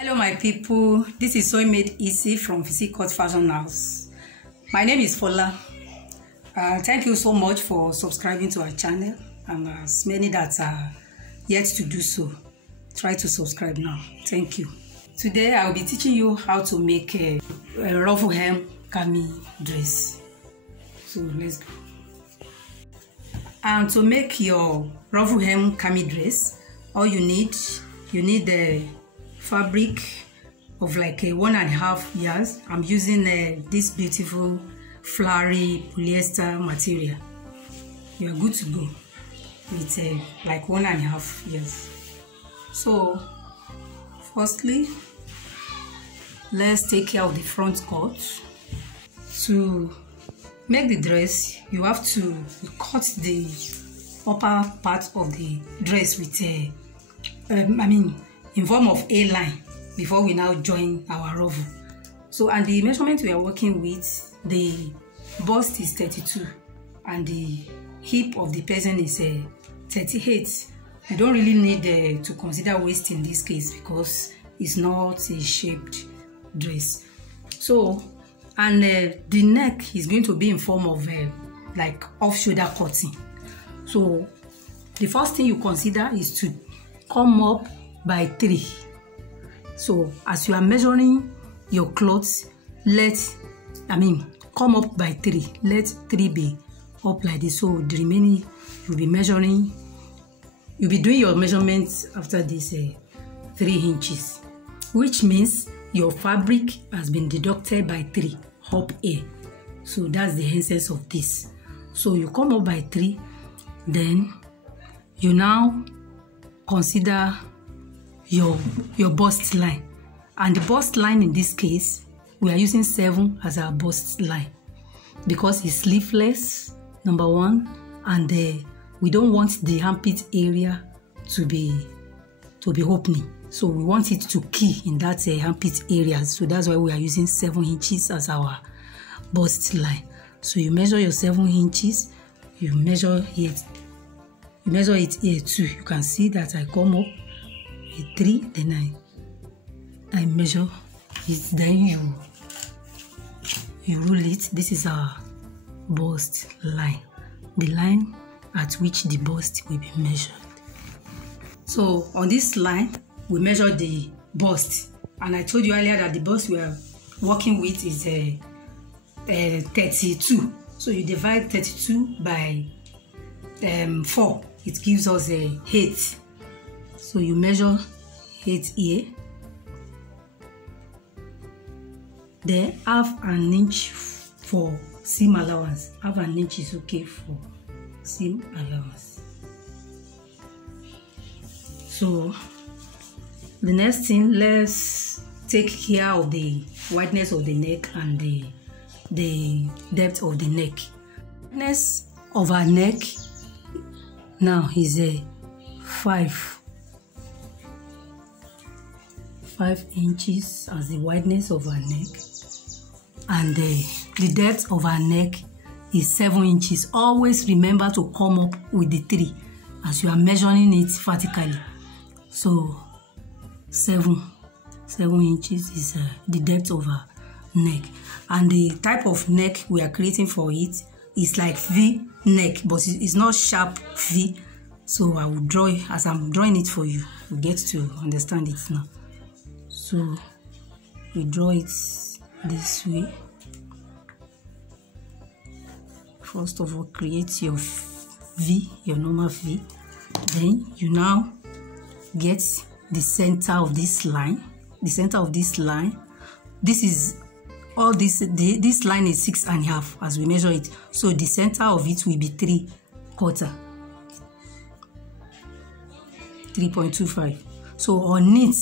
Hello my people, this is Soy Made Easy from Physical Fashion House. My name is Fola. Thank you so much for subscribing to our channel, and as many that are yet to do so, try to subscribe now. Thank you. Today I will be teaching you how to make a ruffle hem Cami dress. So let's go. And to make your ruffle hem Cami dress, all you need the fabric of like 1.5 yards. I'm using this beautiful flowery polyester material. You are good to go with like 1.5 yards. So firstly, let's take care of the front cut. To make the dress, you have to cut the upper part of the dress with in form of a line before we now join our ruffle. So, and the measurement we are working with, the bust is 32 and the hip of the person is 38. You don't really need to consider waist in this case because it's not a shaped dress. So, and the neck is going to be in form of like off shoulder cutting. So the first thing you consider is to come up by 3. So as you are measuring your clothes, come up by 3. Let 3 be up like this. So the remaining you'll be measuring. You'll be doing your measurements after this 3 inches, which means your fabric has been deducted by 3 up here. So that's the essence of this. So you come up by 3, then you now consider your bust line, and the bust line in this case we are using 7 as our bust line because it's sleeveless, number 1, and we don't want the armpit area to be opening, so we want it to key in that armpit area. So that's why we are using 7 inches as our bust line. So you measure your 7 inches, you measure it here too. You can see that I come up with 3, then I measure it, then you rule it. This is our bust line, the line at which the bust will be measured. So on this line we measure the bust, and I told you earlier that the bust we are working with is 32. So you divide 32 by 4, it gives us 8. So you measure 8 here. Then half an inch for seam allowance. Half an inch is okay for seam allowance. So the next thing, let's take care of the wideness of the neck and the depth of the neck. Wideness of our neck now is 5 inches as the wideness of our neck, and the depth of our neck is 7 inches. Always remember to come up with the 3 as you are measuring it vertically. So 7 inches is the depth of our neck, and the type of neck we are creating for it is like V neck, but it's not sharp V. So I will draw it as I'm drawing it for you. You get to understand it now. So you draw it this way. First of all, create your V, your normal V. Then you now get the center of this line. The center of this line. This is all this. This line is 6.5 as we measure it. So the center of it will be 3/4. 3.25. So on it,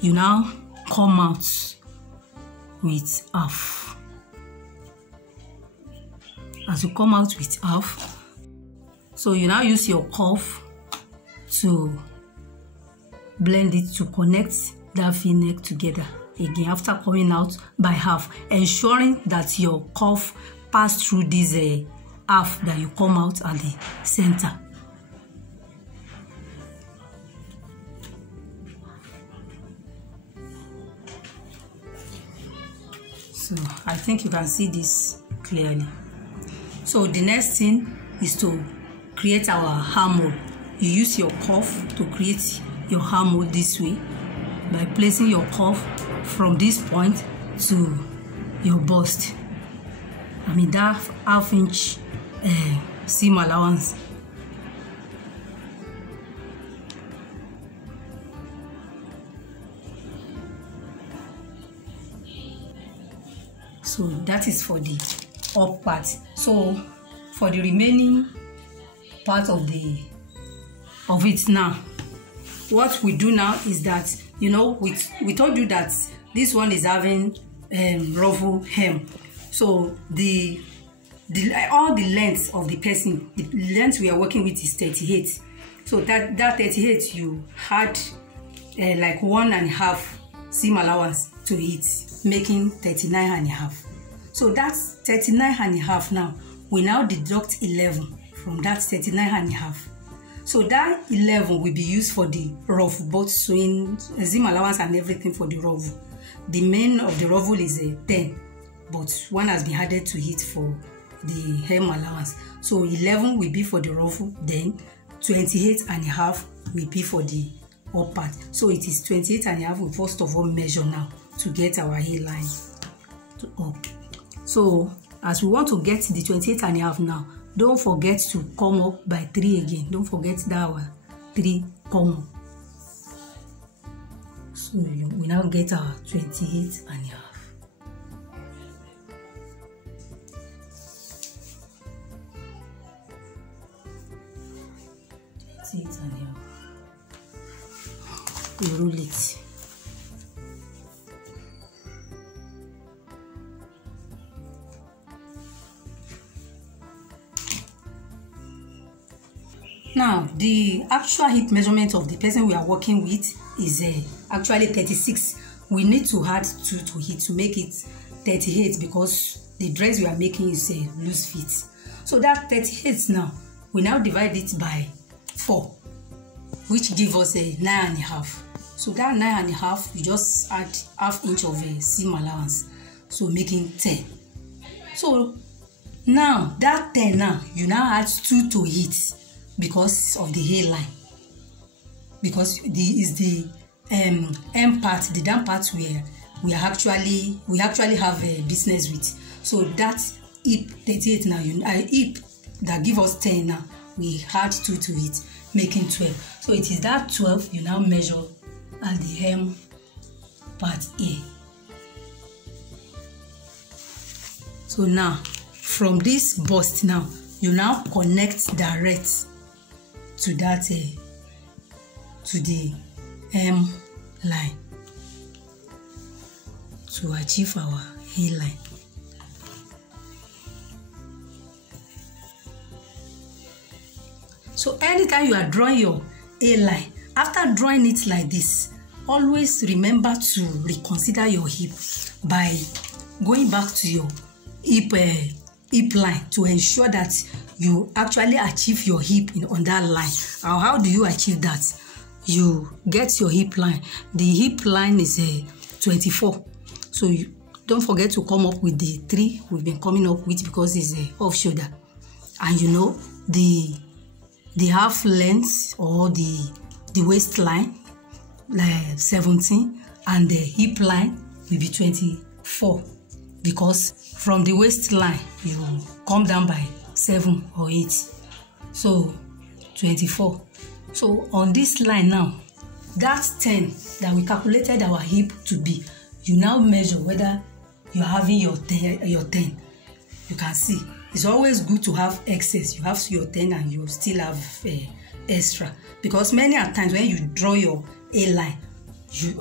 you now come out with half. As you come out with half, so you now use your cuff to blend it to connect that V-neck together again after coming out by half, ensuring that your cuff pass through this half that you come out at the center. So I think you can see this clearly. So the next thing is to create our arm hole. You use your cuff to create your arm hole this way by placing your cuff from this point to your bust. I mean that half-inch seam allowance. So that is for the up part. So for the remaining part of it now, what we do now is that, you know, we told you that this one is having ruffle hem. So all the length of the person, the length we are working with is 38. So that 38 you had like 1.5 seam allowance to it, making 39.5. So that's 39.5 now. We now deduct 11 from that 39.5. So that 11 will be used for the ruffle, both sewing, seam allowance and everything for the ruffle. The main of the ruffle is 10, but one has been added to it for the hem allowance. So 11 will be for the ruffle, then 28.5 will be for the up part. So it is 28.5. We first of all measure now to get our hairline up. So as we want to get the 28.5 now, don't forget to come up by 3 again. Don't forget that our 3 come up. So we now get our 28.5. 28.5. We roll it. Now, the actual hip measurement of the person we are working with is actually 36. We need to add 2 to it to make it 38 because the dress we are making is a loose fit. So that 38 now, we now divide it by 4, which gives us a 9.5. So that 9.5, you just add ½ inch of a seam allowance, so making 10. So now that 10 now, you now add 2 to it because of the hairline, because the end part, the down part where we actually have a business with. So that hip 38 now, hip that give us 10 now, we add 2 to it, making 12. So it is that 12 you now measure at the hem part A. So now from this bust now, you now connect direct to that to the hem line to achieve our hairline. So anytime you are drawing your hairline, after drawing it like this, always remember to reconsider your hip by going back to your hip line to ensure that you actually achieve your hip on that line. And how do you achieve that? You get your hip line. The hip line is 24. So you don't forget to come up with the 3 we've been coming up with because it's off shoulder. And you know the half length or the waistline like 17, and the hip line will be 24 because from the waistline you come down by 7 or 8, so 24. So on this line now, that 10 that we calculated our hip to be, you now measure whether you're having your 10. You can see it's always good to have excess. You have your 10 and you still have extra, because many a times when you draw your A line,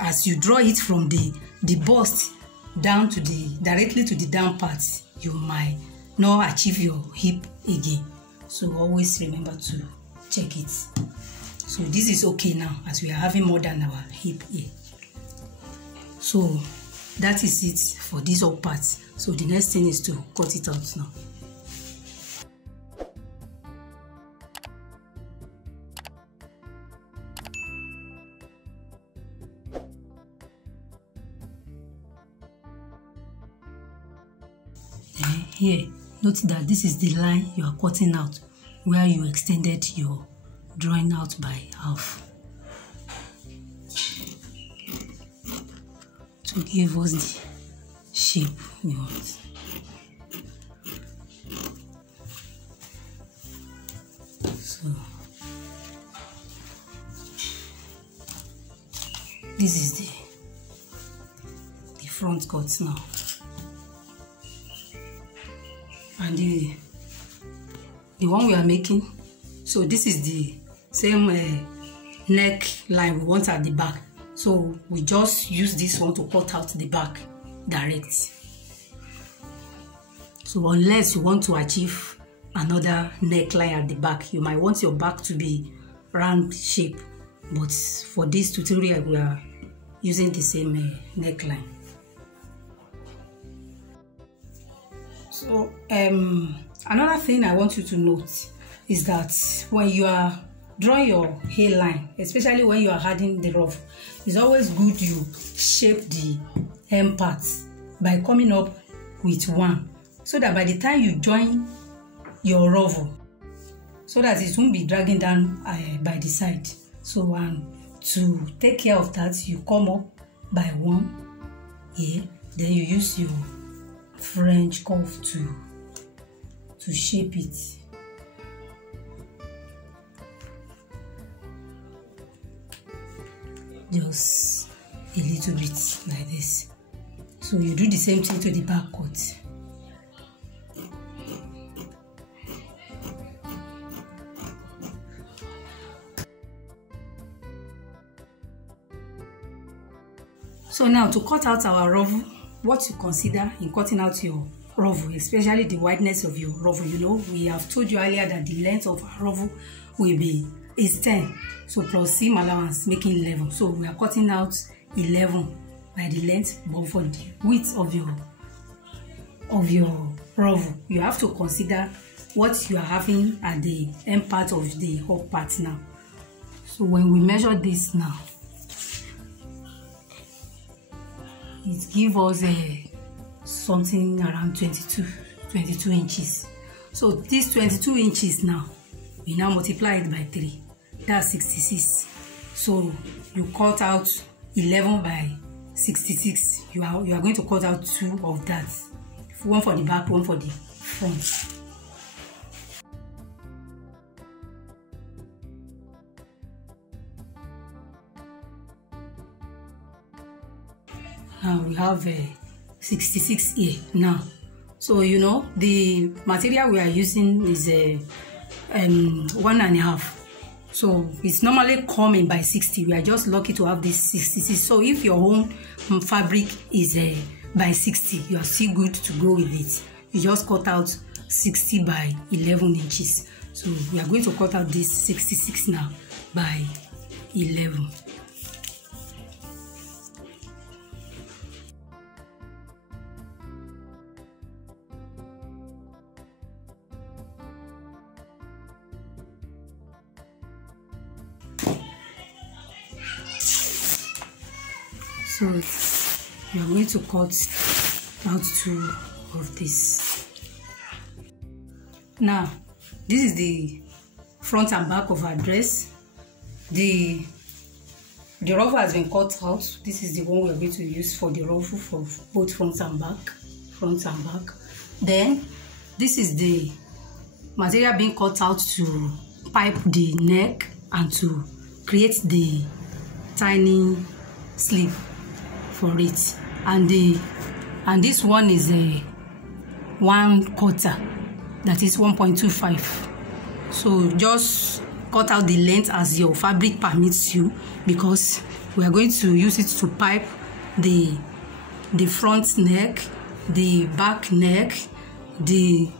as you draw it from the bust down to directly to the down part, you might not achieve your hip again. So always remember to check it. So this is okay now as we are having more than our hip here. So that is it for this up part. So the next thing is to cut it out now. Then here, note that this is the line you are cutting out where you extended your drawing out by half to give us the shape we want. So this is the front cut now, and the one we are making. So this is the same neck line we want at the back. So we just use this one to cut out the back direct. So unless you want to achieve another neckline at the back, you might want your back to be round shape, but for this tutorial we are using the same neckline. So another thing I want you to note is that when you are drawing your hairline, especially when you are adding the ruffle, it's always good you shape the hem parts by coming up with one, so that by the time you join your ruffle, so that it won't be dragging down by the side. So to take care of that, you come up by one here, then you use your French curve to shape it. Just a little bit like this. So you do the same thing to the back cut. So now to cut out our ruffle, what you consider in cutting out your ruffle, especially the wideness of your ruffle. You know, we have told you earlier that the length of our ruffle will be 10. So plus seam allowance, making 11. So we are cutting out 11 by the length, but for the width of your ruffle, you have to consider what you are having at the end part of the hook part now. So when we measure this now, it gives us something around 22 inches. So these 22 inches now, we now multiply it by 3. That's 66. So you cut out 11 by 66. You are going to cut out 2 of that. One for the back, one for the front. Now we have 66 here now. So you know the material we are using is 1.5. So it's normally coming by 60. We are just lucky to have this 66. So if your own fabric is by 60, you are still good to go with it. You just cut out 60 by 11 inches. So we are going to cut out this 66 now by 11. So we are going to cut out 2 of this. Now, this is the front and back of our dress. The ruffle has been cut out. This is the one we are going to use for the ruffle for both front and back. Then this is the material being cut out to pipe the neck and to create the tiny sleeve for it, and this one is a 1/4, that is 1.25. So just cut out the length as your fabric permits you, because we are going to use it to pipe the front neck, the back neck, the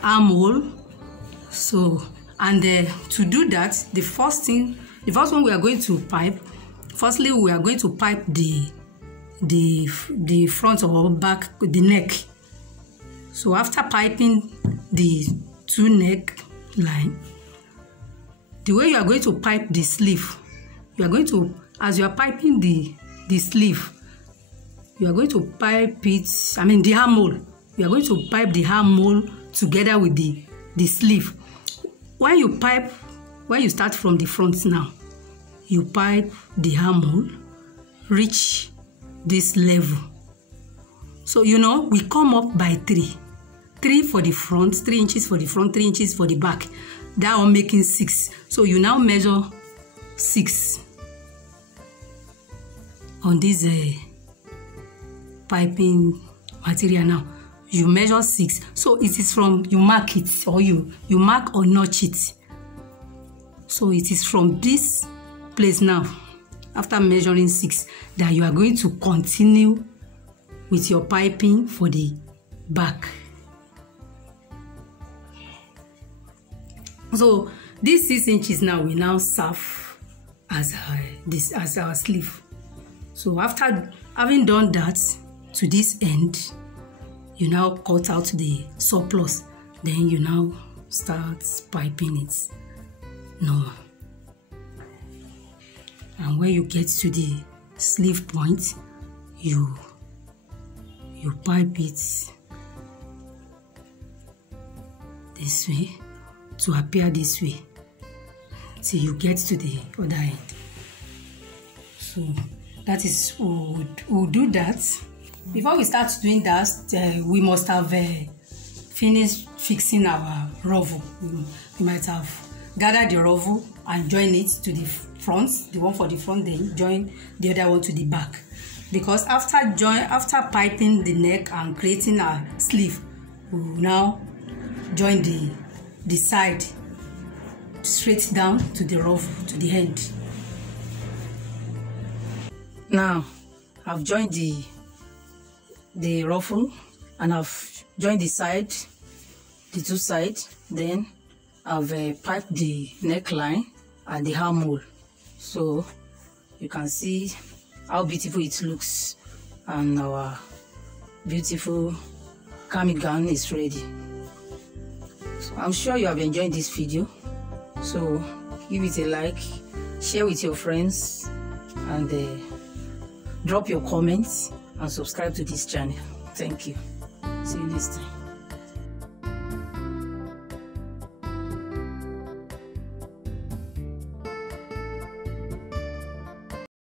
armhole. So and to do that, the first one we are going to pipe, firstly we are going to pipe the front or back, the neck. So after piping the 2 neck line, the way you are going to pipe the sleeve, you are going to, as you are piping the sleeve, you are going to pipe it, the armhole we are going to pipe the armhole together with the sleeve. When you start from the front now, you pipe the armhole, reach this level. So you know, we come up by 3 for the front, 3 inches for the front, 3 inches for the back. That one making 6. So you now measure 6 on this piping material. Now you measure 6. So it is from, you mark it, or you mark or notch it. So it is from this place now, after measuring 6, that you are going to continue with your piping for the back. So this 6 inches now will now serve as our sleeve. So after having done that to this end, you now cut out the surplus. Then you now start piping it normal. And when you get to the sleeve point, you pipe it this way to appear this way till you get to the other end. So that is, we'll do that. Before we start doing that, we must have finished fixing our ruffle. We might have gathered the ruffle and join it to the front, the one for the front, then join the other one to the back. Because after piping the neck and creating our sleeve, we will now join the side straight down to the ruffle, to the end. Now I've joined the ruffle and I've joined the 2 sides. Then I've piped the neckline and the armhole. So you can see how beautiful it looks, and our beautiful Cami gown is ready. So I'm sure you have enjoyed this video. So give it a like, share with your friends, and drop your comments and subscribe to this channel. Thank you. See you next time.